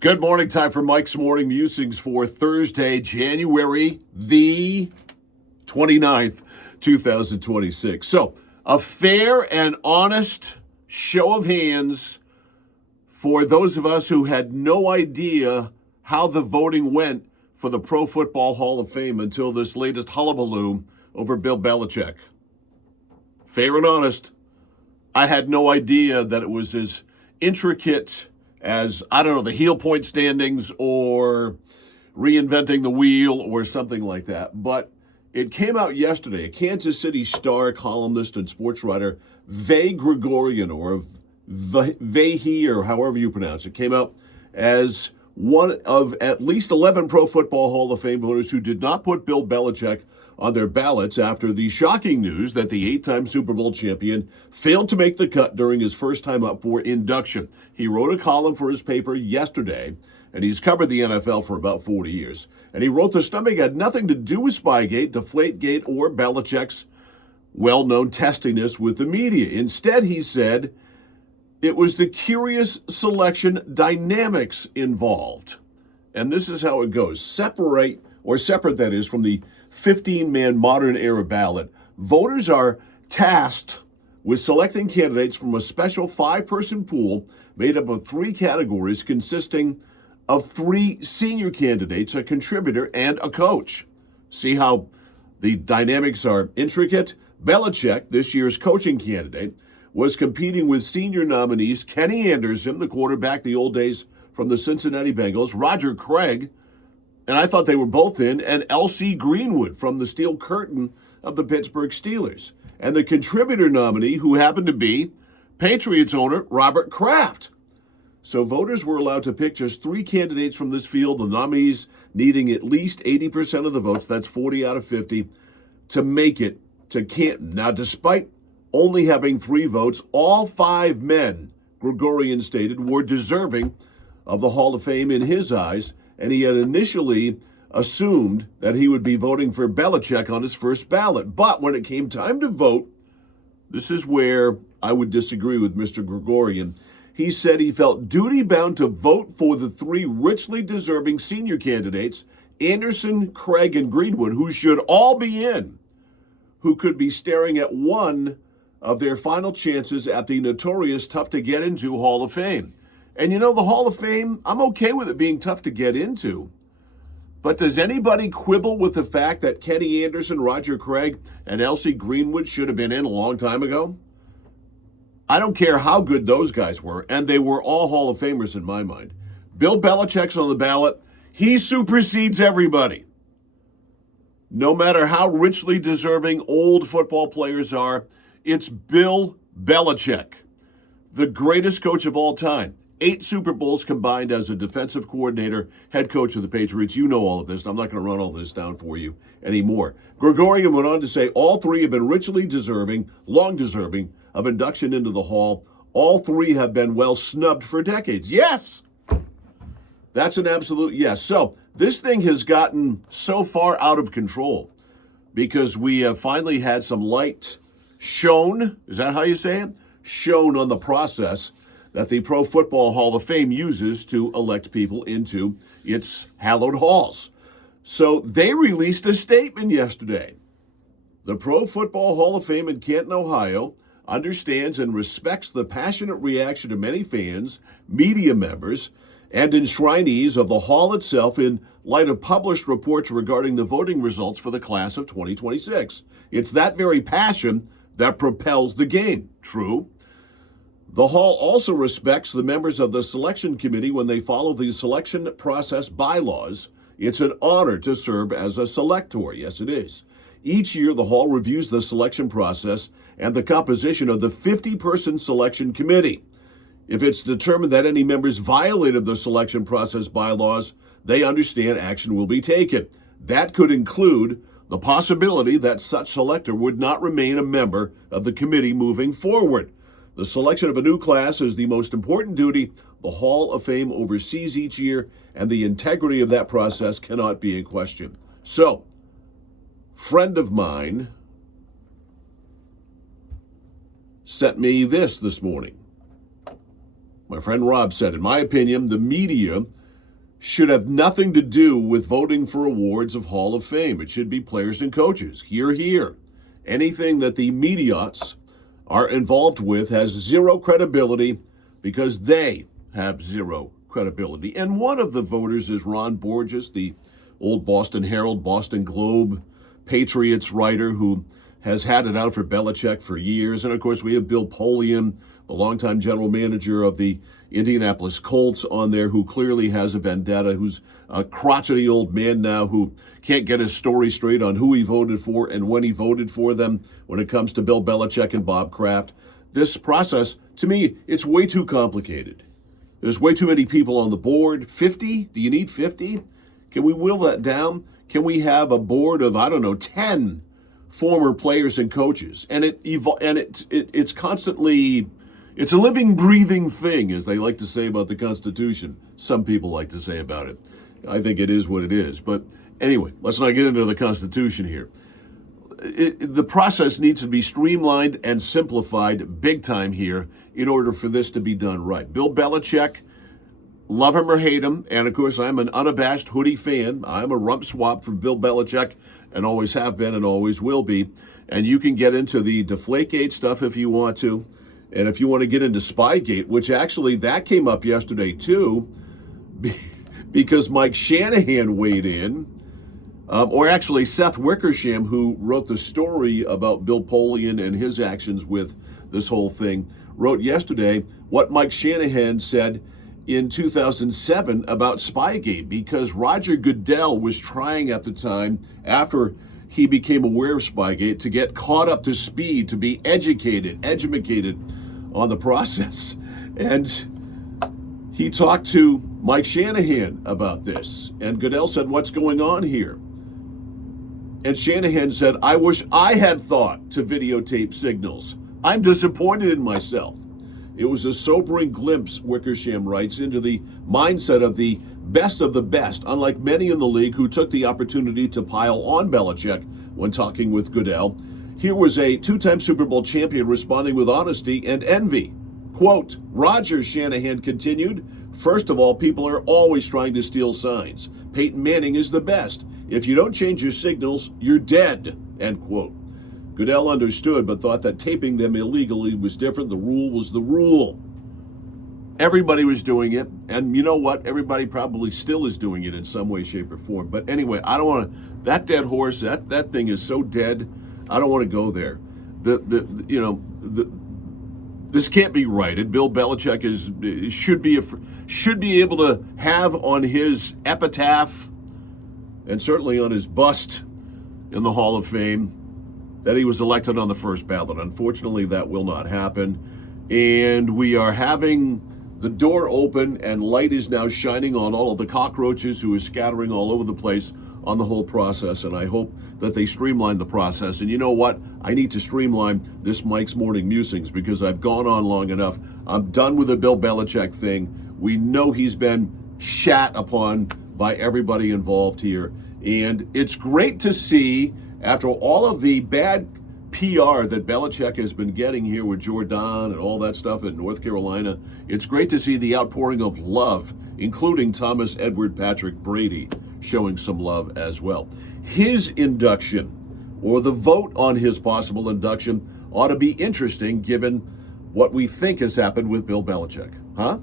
Good morning. Time for Mike's Morning Musings for Thursday, January the 29th, 2026. So, a fair and honest show of hands for those of us who had no idea how the voting went for the Pro Football Hall of Fame until this latest hullabaloo over Bill Belichick. Fair and honest, I had no idea that it was as intricate as, I don't know, the heel point standings or reinventing the wheel or something like that. But it came out yesterday. A Kansas City Star columnist and sports writer, Vay Gregorian, or Vahey, or however you pronounce it, came out as one of at least 11 Pro Football Hall of Fame voters who did not put Bill Belichick on their ballots after the shocking news that the 8-time Super Bowl champion failed to make the cut during his first time up for induction. He wrote a column for his paper yesterday, and he's covered the NFL for about 40 years. And he wrote the stomach had nothing to do with Spygate, Deflategate, or Belichick's well-known testiness with the media. Instead, he said, it was the curious selection dynamics involved. And this is how it goes. Separate that is, from the 15-man modern-era ballot. Voters are tasked with selecting candidates from a special 5-person pool made up of 3 categories consisting of 3 senior candidates, a contributor, and a coach. See how the dynamics are intricate? Belichick, this year's coaching candidate, was competing with senior nominees Kenny Anderson, the quarterback the old days from the Cincinnati Bengals, Roger Craig, and I thought they were both in, and L.C. Greenwood from the Steel Curtain of the Pittsburgh Steelers. And the contributor nominee, who happened to be Patriots owner Robert Kraft. So voters were allowed to pick just 3 candidates from this field, the nominees needing at least 80% of the votes, that's 40 out of 50, to make it to Canton. Now, despite only having 3 votes, all 5 men, Gregorian stated, were deserving of the Hall of Fame in his eyes, and he had initially assumed that he would be voting for Belichick on his first ballot. But when it came time to vote, this is where I would disagree with Mr. Gregorian. He said he felt duty-bound to vote for the 3 richly deserving senior candidates, Anderson, Craig, and Greenwood, who should all be in, who could be staring at one of their final chances at the notorious tough-to-get-into Hall of Fame. And you know, the Hall of Fame, I'm okay with it being tough to get into. But does anybody quibble with the fact that Kenny Anderson, Roger Craig, and L.C. Greenwood should have been in a long time ago? I don't care how good those guys were, and they were all Hall of Famers in my mind. Bill Belichick's on the ballot. He supersedes everybody. No matter how richly deserving old football players are, it's Bill Belichick, the greatest coach of all time. 8 Super Bowls combined as a defensive coordinator, head coach of the Patriots. You know all of this. I'm not going to run all this down for you anymore. Gregorian went on to say all 3 have been richly deserving, long deserving, of induction into the Hall. All 3 have been well snubbed for decades. Yes! That's an absolute yes. So this thing has gotten so far out of control because we have finally had some light shone, is that how you say it? Shone on the process that the Pro Football Hall of Fame uses to elect people into its hallowed halls. So they released a statement yesterday. The Pro Football Hall of Fame in Canton, Ohio, understands and respects the passionate reaction of many fans, media members, and enshrinees of the hall itself in light of published reports regarding the voting results for the class of 2026. It's that very passion that propels the game. True. The Hall also respects the members of the selection committee when they follow the selection process bylaws. It's an honor to serve as a selector. Yes, it is. Each year, the Hall reviews the selection process and the composition of the 50-person selection committee. If it's determined that any members violated the selection process bylaws, they understand action will be taken. That could include the possibility that such selector would not remain a member of the committee moving forward. The selection of a new class is the most important duty the Hall of Fame oversees each year, and the integrity of that process cannot be in question. So, friend of mine sent me this morning. My friend Rob said, in my opinion, the media should have nothing to do with voting for awards of Hall of Fame. It should be players and coaches. Hear, hear. Anything that the mediats are involved with has zero credibility because they have zero credibility. And one of the voters is Ron Borges, the old Boston Herald, Boston Globe, Patriots writer who has had it out for Belichick for years. And of course, we have Bill Polian, the longtime general manager of the Indianapolis Colts, on there, who clearly has a vendetta, who's a crotchety old man now who can't get his story straight on who he voted for and when he voted for them when it comes to Bill Belichick and Bob Kraft. This process, to me, it's way too complicated. There's way too many people on the board. 50? Do you need 50? Can we whittle that down? Can we have a board of, 10 former players and coaches? And it's constantly, it's a living, breathing thing, as they like to say about the Constitution. Some people like to say about it. I think it is what it is. But anyway, let's not get into the Constitution here. The process needs to be streamlined and simplified big time here in order for this to be done right. Bill Belichick, love him or hate him, and of course I'm an unabashed Hoodie fan. I'm a rump swap for Bill Belichick and always have been and always will be. And you can get into the Deflategate stuff if you want to. And if you want to get into Spygate, which actually that came up yesterday too, because Mike Shanahan weighed in, or actually Seth Wickersham, who wrote the story about Bill Polian and his actions with this whole thing, wrote yesterday what Mike Shanahan said in 2007 about Spygate, because Roger Goodell was trying at the time, after he became aware of Spygate, to get caught up to speed, to be educated on the process. And he talked to Mike Shanahan about this, and Goodell said, "What's going on here?" And Shanahan said, "I wish I had thought to videotape signals. I'm disappointed in myself." It was a sobering glimpse, Wickersham writes, into the mindset of the best, unlike many in the league who took the opportunity to pile on Belichick when talking with Goodell. Here was a two-time Super Bowl champion responding with honesty and envy. Quote, "Roger," Shanahan continued, "first of all, people are always trying to steal signs. Peyton Manning is the best. If you don't change your signals, you're dead," end quote. Goodell understood, but thought that taping them illegally was different. The rule was the rule. Everybody was doing it, and you know what? Everybody probably still is doing it in some way, shape, or form. But anyway, I don't want to, that dead horse, that thing is so dead, I don't want to go there. This can't be righted. Bill Belichick should be able to have on his epitaph, and certainly on his bust in the Hall of Fame, that he was elected on the first ballot. Unfortunately, that will not happen. And we are having the door open, and light is now shining on all of the cockroaches who are scattering all over the place on the whole process. And I hope that they streamline the process. And you know what? I need to streamline this Mike's Morning Musings, because I've gone on long enough. I'm done with the Bill Belichick thing. We know he's been shat upon by everybody involved here. And it's great to see, after all of the bad PR that Belichick has been getting here with Jordan and all that stuff in North Carolina, it's great to see the outpouring of love, including Thomas Edward Patrick Brady showing some love as well. His induction, or the vote on his possible induction, ought to be interesting given what we think has happened with Bill Belichick. Huh?